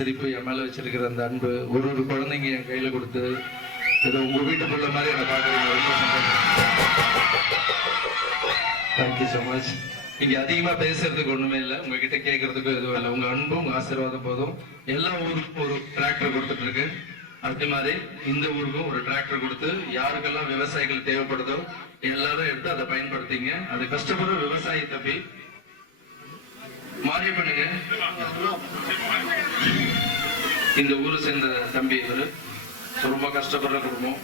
சிரிப்பு, என் மேலே வச்சிருக்கிற அந்த அன்பு, ஒரு குழந்தைங்க என் கையில் கொடுத்து ஏதோ உங்கள் வீட்டுக்குள்ள மாதிரி என்னை பார்க்குறீங்க. ரொம்ப சந்தோஷம். Thank you so much. இங்கே அதிகமாக பேசுறதுக்கு ஒன்றுமே இல்லை, உங்ககிட்ட கேட்கறதுக்கும் எதுவும் இல்லை. உங்கள் அன்பும் உங்கள் ஆசீர்வாதம் போதும். எல்லா ஊருக்கும் ஒரு டிராக்டர் கொடுத்துட்டு இருக்கு. அதே மாதிரி இந்த ஊருக்கும் ஒரு டிராக்டர் கொடுத்து யாருக்கெல்லாம் விவசாயிகள் தேவைப்படுதோ எல்லாரும் எடுத்து அதை பயன்படுத்திங்க. அது கஷ்டப்படுற விவசாயி தம்பி மாறி பண்ணுங்க. இந்த ஊரை சேர்ந்த தம்பி இவரு ரொம்ப கஷ்டப்படுற குடும்பம்.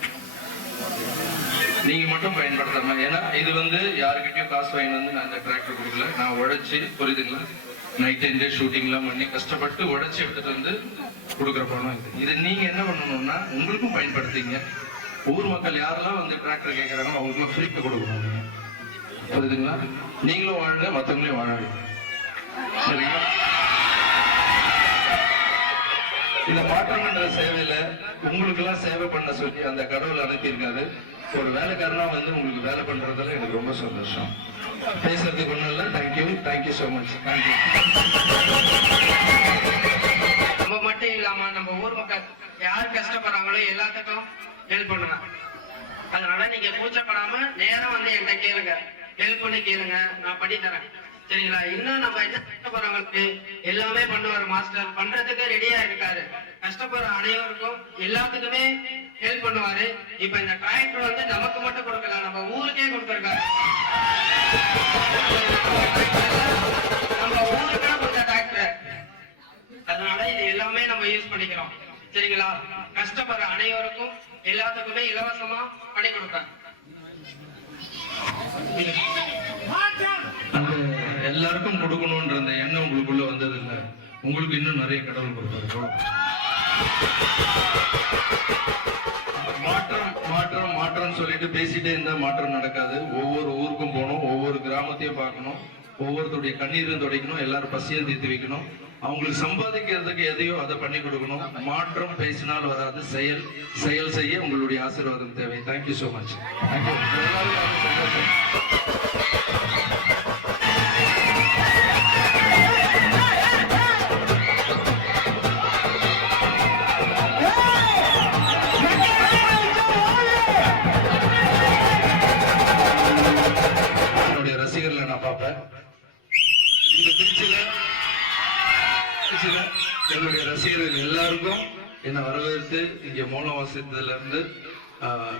நீங்க மட்டும் பயன்படுத்தாம, ஏன்னா இது யாருக்கிட்டையும் காசு வாங்கி நான் இந்த டிராக்டர் கொடுக்கல. நான் உழைச்சி, புரியுதுங்களா, நைட் டே ஷூட்டிங்லாம் பண்ணி கஷ்டப்பட்டு உழைச்சி எடுத்துட்டு கொடுக்குற பணம் இது. இதை நீங்க என்ன பண்ணணும்னா உங்களுக்கும் பயன்படுத்திங்க. ஊர் மக்கள் யாரெல்லாம் டிராக்டர் கேட்கறாங்களோ அவங்களுக்குலாம் ஃப்ரீக்கு கொடுக்கணும். புரியுதுங்களா? நீங்களும் வாழுங்க, மற்றவங்களையும் வாழாங்க. சரிங்களா? இந்த மாற்றம்ன்ற சேவையில உங்களுக்கு எல்லாம் சேவை பண்ண சொல்லி அந்த கடவுள் அனுப்பியிருக்காரு. ஒரு வேலைக்காரனா உங்களுக்கு வேலை பண்றதுல எனக்கு ரொம்ப சந்தோஷம். பேசுறதுக்கு ஒண்ணும் இல்லை. Thank you so much. தேங்க்யூ. நம்ம மட்டும் இல்லாம நம்ம ஊர் மக்கள் யார் கஷ்டப்படுறாங்களோ எல்லாத்துக்கும் ஹெல்ப் பண்ணலாம். அதனால நீங்க கூச்சப்படாம நேரம் என்கிட்ட கேளுங்க, ஹெல்ப் பண்ணி கேளுங்க, நான் பண்ணி தரேன். சரிங்களா? இன்னும் நம்ம என்ன கஷ்டப்படுறவங்களுக்கு எல்லாமே பண்ணுவாரு மாஸ்டர், பண்றதுக்கு ரெடியா இருக்காரு. கஷ்டப்படுற அனைவருக்கும் எல்லாத்துக்குமே ஹெல்ப் பண்ணுவாரு. இப்ப இந்த டிராக்டர் நமக்கு மட்டும் கொடுக்கல, நம்ம ஊருக்கே கொடுத்திருக்காரு. நம்ம ஊருக்கே கொடுத்த டிராக்டர். அதனால இது எல்லாமே நம்ம யூஸ் பண்ணிக்கிறோம். சரிங்களா? கஷ்டப்படுற அனைவருக்கும் எல்லாத்துக்குமே இலவசமா பண்ணி கொடுப்பேன். எல்லாருக்கும் கொடுக்கணும்ன்ற அந்த எண்ணம் உங்களுக்குள்ள வந்தது இல்லை. உங்களுக்கு இன்னும் நிறைய கடவுள் கொடுப்பாரு. மாற்றம் சொல்லிட்டு பேசிட்டே இருந்தா மாற்றம் நடக்காது. ஒவ்வொரு ஊருக்கும் போகணும், ஒவ்வொரு கிராமத்தையும் பார்க்கணும், ஒவ்வொருத்தருடைய கண்ணீரும் துடைக்கணும், எல்லாரும் பசியும் தீர்த்து வைக்கணும். அவங்களுக்கு சம்பாதிக்கிறதுக்கு எதையோ அதை பண்ணி கொடுக்கணும். மாற்றம் பேசினால் வராது, செயல் செய்ய உங்களுடைய ஆசீர்வாதம் தேவை. Thank you so much. ரசிகர்களை நான் பார்ப்பேன். இந்த திருச்சியில என்னுடைய ரசிகர்கள் எல்லாருக்கும் என்னை வரவேற்று இங்க மூலம் வாசித்ததுல இருந்து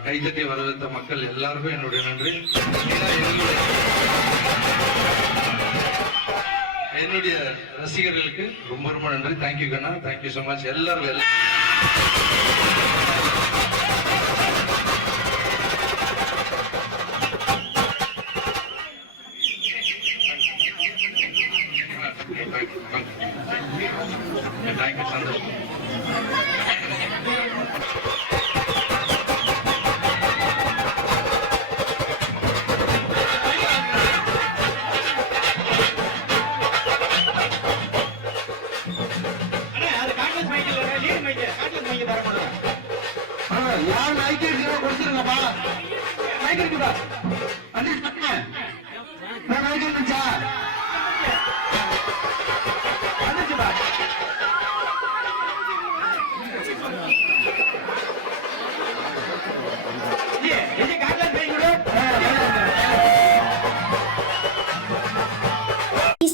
கைத்தட்டி வரவேற்ற மக்கள் எல்லாருக்கும் என்னுடைய நன்றி. என்னுடைய ரசிகர்களுக்கு ரொம்ப ரொம்ப நன்றி. தேங்க்யூ கண்ணா. Thank you so much. எல்லாரும் தேங்க்யூ சந்தோஷம். யார் மைக்கு கொடுத்துருங்கப்பா. மைக்கு இருக்குதா? மைக்கு இருந்துச்சா?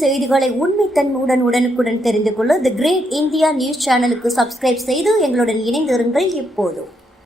செய்திகளை உண்மைத்தன்மையுடன் உடனுக்குடன் தெரிந்து கொள்ள தி கிரேட் இந்தியா நியூஸ் சேனலுக்கு சப்ஸ்கிரைப் செய்து எங்களுடன் இணைந்திருங்கள் எப்போதும்.